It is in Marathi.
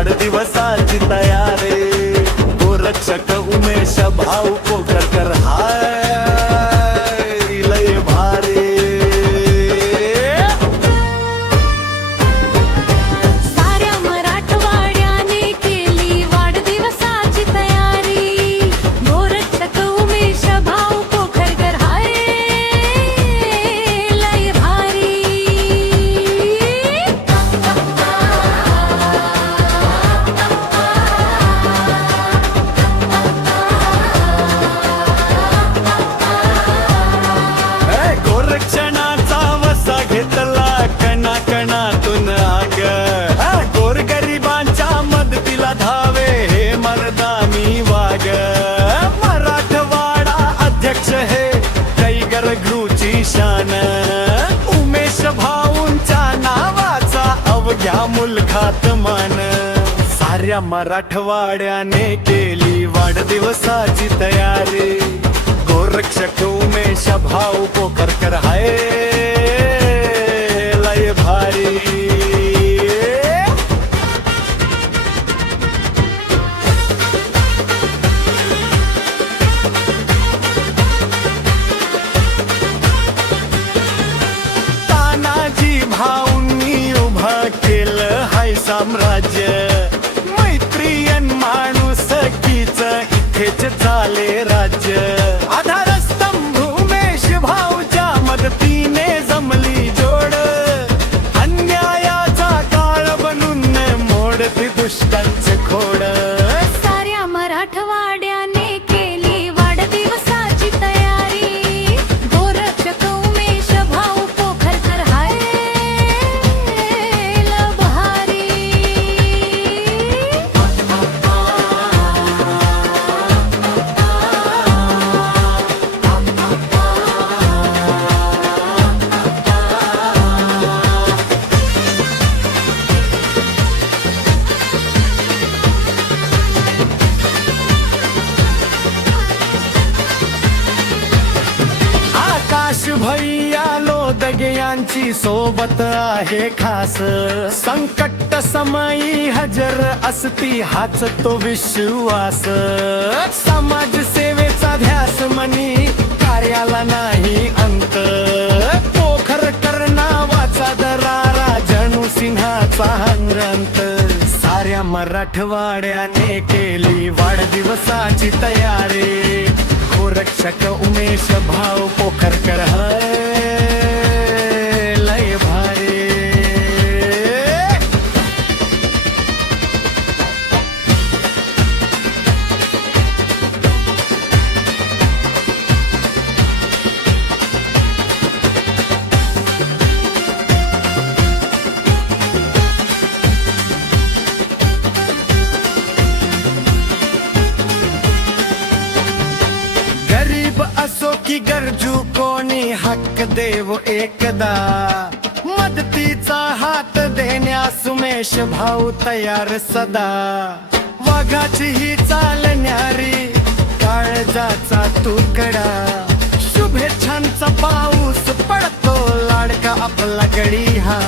वाढदिवसाची तयारी गोरक्षक उमेश भाऊ पोखरकर हाय लय भारी साऱ्या मराठवाड्याने केली वाढदिवसाची तयारी गोरक्षक उमेश भाऊ पोखरकर हाय लय भारी गोरक्षणाचा वसा घेतला कणाकणातून आग गोरगरिबांच्या मदतीला धावे हे मर्दानी वाग मराठवाडा अध्यक्ष हे टायगर ग्रुची शान उमेश भाऊंच्या नावाचा अवघ्या मुलखात मान साऱ्या मराठवाड्याने केली वाढदिवसाची तयारी गोरक्षक उमेश भाऊ पोखरकर हाय लय भारी तानाजी भाऊंनी उभा केलं हाय साम्राज्य मैत्रियन माणूस कीच इथेच चाले राज्य आधारस्तंभ उमेश भाऊच्या मदतीने जमली जोड अन्यायाचा काळ बनून मोडती दुष्टांचे खोड साऱ्या मराठवाड्याने केली वाढदिवसाची तयारी गोरक्षक उमेश भाऊ पोखरकर हाय लय भारी आकाश भैया लोदगे यांची सोबत आहे खास संकट समयी हजर असती हाच तो विश्वास समाज सेवेचा ध्यास मनी कार्याला नाही अंत पोखरकर नावाचा दरारा जणू सिंहाचा हंगंत साऱ्या मराठवाड्याने केली वाढदिवसाची तयारी गोरक्षक उमेश भाऊ पोखरकर हाय लय भारी गरीब असो की गरजू कोणी हक्क देव एकदा मदतीचा हात देण्यास उमेश भाऊ तयार सदा वाघाची ही चालणारी काळजाचा तुकडा शुभेच्छांचा पाऊस पडतो लाडका आपला गडी हा